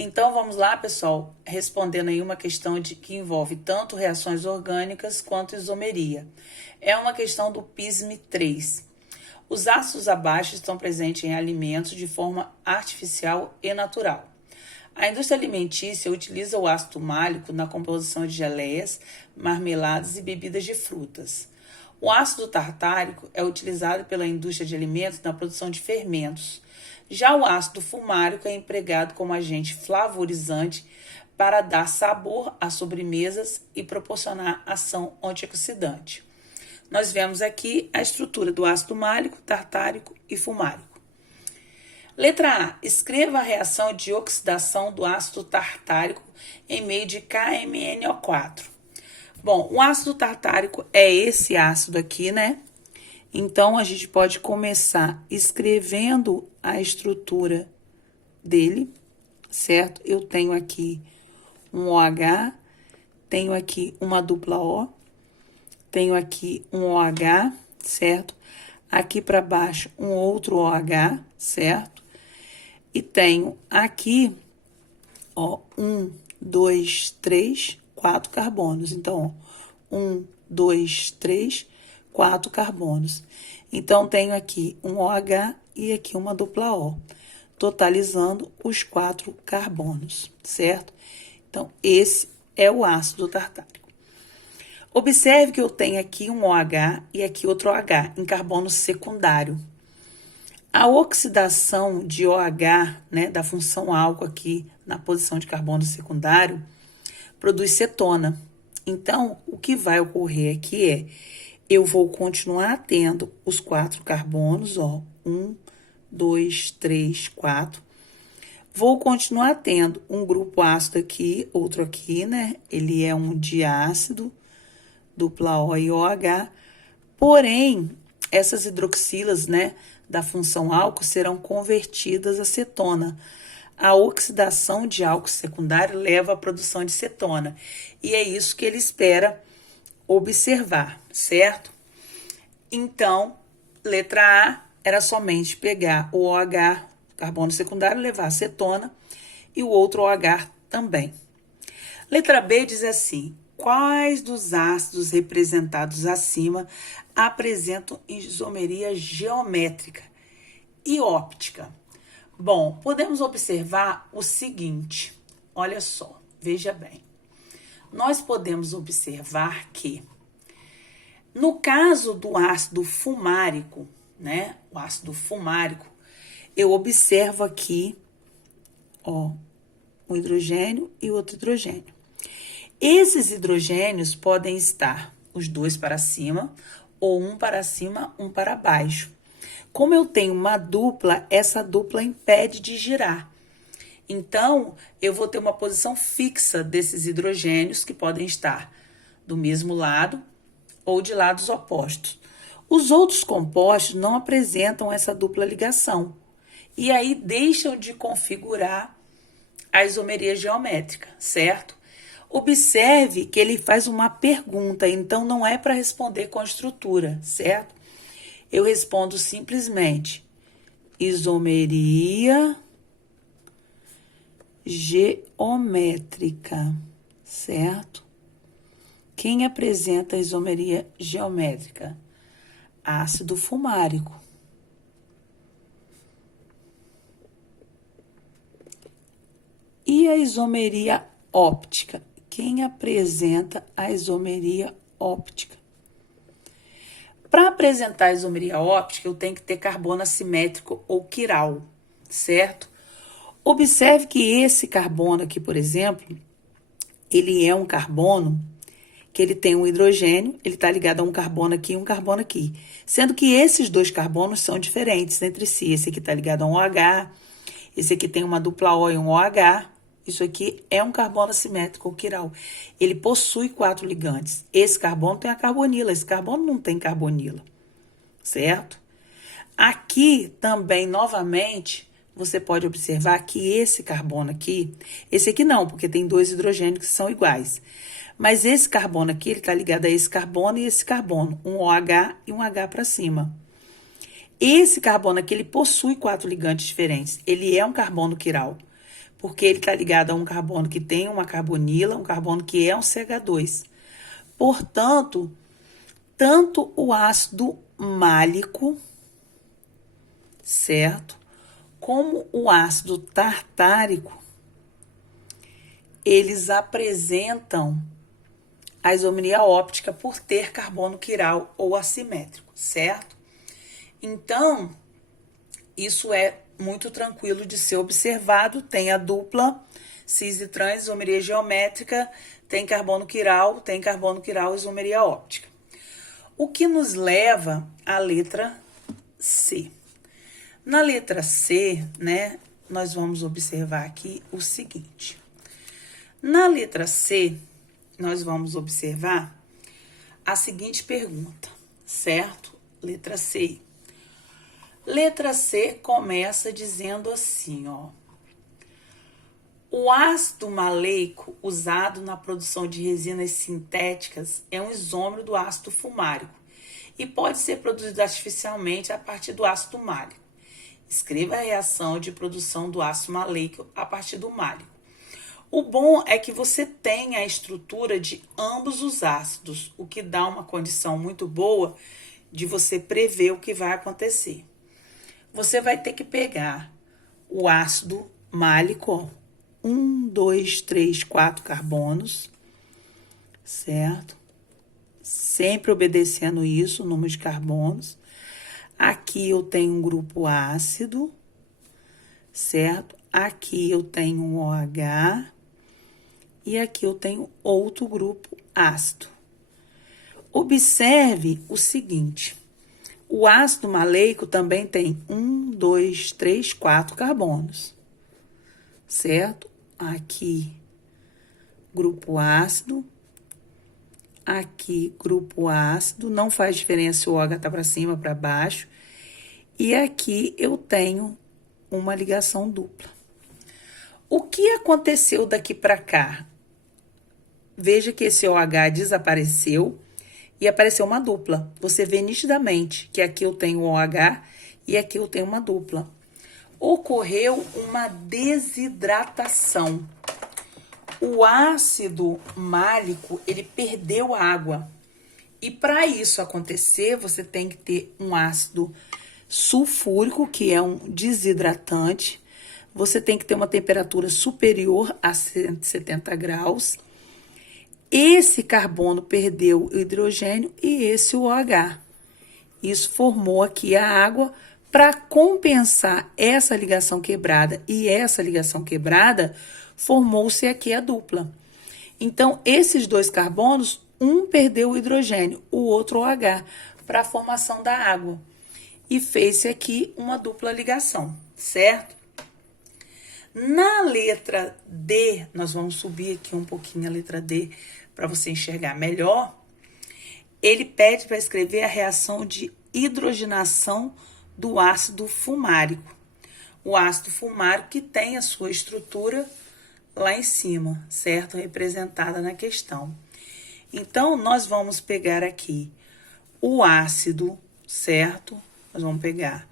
Então, vamos lá, pessoal, respondendo aí uma questão que envolve tanto reações orgânicas quanto isomeria. É uma questão do PISM-3. Os ácidos abaixo estão presentes em alimentos de forma artificial e natural. A indústria alimentícia utiliza o ácido málico na composição de geleias, marmeladas e bebidas de frutas. O ácido tartárico é utilizado pela indústria de alimentos na produção de fermentos. Já o ácido fumárico é empregado como agente flavorizante para dar sabor às sobremesas e proporcionar ação antioxidante. Nós vemos aqui a estrutura do ácido málico, tartárico e fumárico. Letra A. Escreva a reação de oxidação do ácido tartárico em meio de KMnO4. Bom, o ácido tartárico é esse ácido aqui, né? Então, a gente pode começar escrevendo a estrutura dele, certo? Eu tenho aqui um OH, tenho aqui uma dupla O, tenho aqui um OH, certo? Aqui para baixo, um outro OH, certo? E tenho aqui, ó, 1, 2, 3, 4 carbonos. Então, ó, 1, 2, 3, 4 carbonos. Então, tenho aqui um OH e aqui uma dupla O, totalizando os 4 carbonos, certo? Então, esse é o ácido tartárico. Observe que eu tenho aqui um OH e aqui outro OH em carbono secundário. A oxidação de OH, né, da função álcool aqui na posição de carbono secundário, produz cetona. Então, o que vai ocorrer aqui é, eu vou continuar tendo os 4 carbonos, ó, 1, 2, 3, 4. Vou continuar tendo um grupo ácido aqui, outro aqui, né? Ele é um diácido, dupla O e OH. Porém, essas hidroxilas, né, da função álcool serão convertidas a cetona. A oxidação de álcool secundário leva à produção de cetona. E é isso que ele espera observar, certo? Então, letra A era somente pegar o OH, carbono secundário, levar a cetona e o outro OH também. Letra B diz assim: quais dos ácidos representados acima apresentam isomeria geométrica e óptica? Bom, podemos observar o seguinte, olha só, veja bem. Nós podemos observar que, no caso do ácido fumárico, né, o ácido fumárico, eu observo aqui, ó, um hidrogênio e outro hidrogênio. Esses hidrogênios podem estar os dois para cima, ou um para cima, um para baixo. Como eu tenho uma dupla, essa dupla impede de girar. Então, eu vou ter uma posição fixa desses hidrogênios que podem estar do mesmo lado ou de lados opostos. Os outros compostos não apresentam essa dupla ligação e aí deixam de configurar a isomeria geométrica, certo? Observe que ele faz uma pergunta, então não é para responder com a estrutura, certo? Eu respondo simplesmente isomeria geométrica, certo? Quem apresenta a isomeria geométrica? Ácido fumárico. E a isomeria óptica? Quem apresenta a isomeria óptica? Para apresentar a isomeria óptica, eu tenho que ter carbono assimétrico ou quiral, certo? Observe que esse carbono aqui, por exemplo, ele é um carbono que ele tem um hidrogênio, ele está ligado a um carbono aqui e um carbono aqui. Sendo que esses dois carbonos são diferentes entre si. Esse aqui está ligado a um OH, esse aqui tem uma dupla O e um OH. Isso aqui é um carbono assimétrico ou quiral. Ele possui 4 ligantes. Esse carbono tem a carbonila, esse carbono não tem carbonila, certo? Aqui também, novamente, você pode observar que esse carbono aqui, esse aqui não, porque tem 2 hidrogênios que são iguais. Mas esse carbono aqui, ele está ligado a esse carbono e esse carbono, um OH e um H para cima. Esse carbono aqui, ele possui 4 ligantes diferentes. Ele é um carbono quiral. porque ele está ligado a um carbono que tem uma carbonila, um carbono que é um CH2. Portanto, tanto o ácido málico, certo? Como o ácido tartárico, eles apresentam a isomeria óptica por ter carbono quiral ou assimétrico, certo? Então, isso é muito tranquilo de ser observado. Tem a dupla cis e trans, isomeria geométrica, tem carbono quiral, isomeria óptica. O que nos leva à letra C. Na letra C, né, nós vamos observar aqui o seguinte. Na letra C, nós vamos observar a seguinte pergunta, certo? Letra C. Letra C começa dizendo assim, ó. O ácido maleico usado na produção de resinas sintéticas é um isômero do ácido fumárico e pode ser produzido artificialmente a partir do ácido málico. Escreva a reação de produção do ácido maleico a partir do málico. O bom é que você tem a estrutura de ambos os ácidos, o que dá uma condição muito boa de você prever o que vai acontecer. Você vai ter que pegar o ácido málico, ó, 1, 2, 3, 4 carbonos, certo? Sempre obedecendo isso, o número de carbonos. Aqui eu tenho um grupo ácido, certo? Aqui eu tenho um OH e aqui eu tenho outro grupo ácido. Observe o seguinte, o ácido maleico também tem 1, 2, 3, 4 carbonos, certo? Aqui, grupo ácido, aqui, grupo ácido, não faz diferença se o OH tá para cima ou para baixo, e aqui eu tenho uma ligação dupla. O que aconteceu daqui para cá? Veja que esse OH desapareceu e apareceu uma dupla. Você vê nitidamente que aqui eu tenho OH e aqui eu tenho uma dupla. Ocorreu uma desidratação. O ácido málico, ele perdeu água. E para isso acontecer, você tem que ter um ácido sulfúrico, que é um desidratante. Você tem que ter uma temperatura superior a 170 graus. Esse carbono perdeu o hidrogênio e esse o OH. Isso formou aqui a água. Para compensar essa ligação quebrada e essa ligação quebrada, formou-se aqui a dupla. Então, esses dois carbonos, um perdeu o hidrogênio, o outro o OH, para a formação da água. E fez-se aqui uma dupla ligação, certo? Na letra D, nós vamos subir aqui um pouquinho a letra D para você enxergar melhor. Ele pede para escrever a reação de hidrogenação do ácido fumárico. O ácido fumárico que tem a sua estrutura lá em cima, certo? Representada na questão. Então, nós vamos pegar aqui o ácido, certo? Nós vamos pegar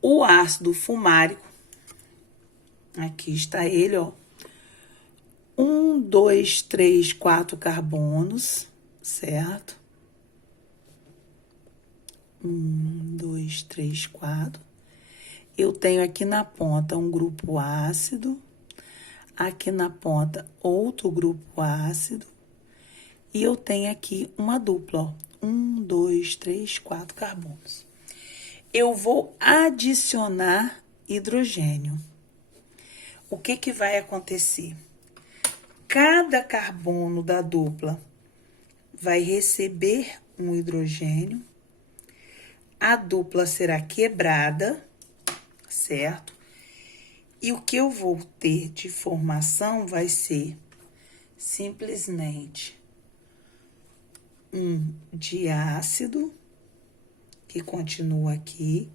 o ácido fumárico. Aqui está ele, ó. 1, 2, 3, 4 carbonos, certo? 1, 2, 3, 4. Eu tenho aqui na ponta um grupo ácido, aqui na ponta outro grupo ácido, e eu tenho aqui uma dupla, ó, 1, 2, 3, 4 carbonos. Eu vou adicionar hidrogênio. O que vai acontecer? Cada carbono da dupla vai receber um hidrogênio, a dupla será quebrada, certo? E o que eu vou ter de formação vai ser simplesmente um diácido, que continua aqui,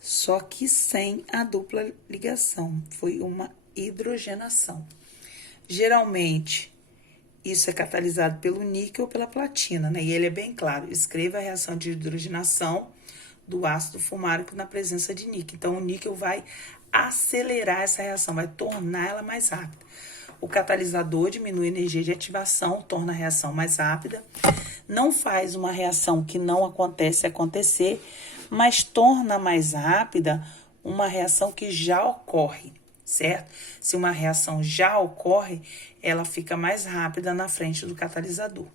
só que sem a dupla ligação, foi uma hidrogenação. Geralmente, isso é catalisado pelo níquel ou pela platina, né? E ele é bem claro, escreva a reação de hidrogenação do ácido fumárico na presença de níquel. Então, o níquel vai acelerar essa reação, vai tornar ela mais rápida. O catalisador diminui a energia de ativação, torna a reação mais rápida, não faz uma reação que não acontece acontecer, mas torna mais rápida uma reação que já ocorre, certo? Se uma reação já ocorre, ela fica mais rápida na frente do catalisador.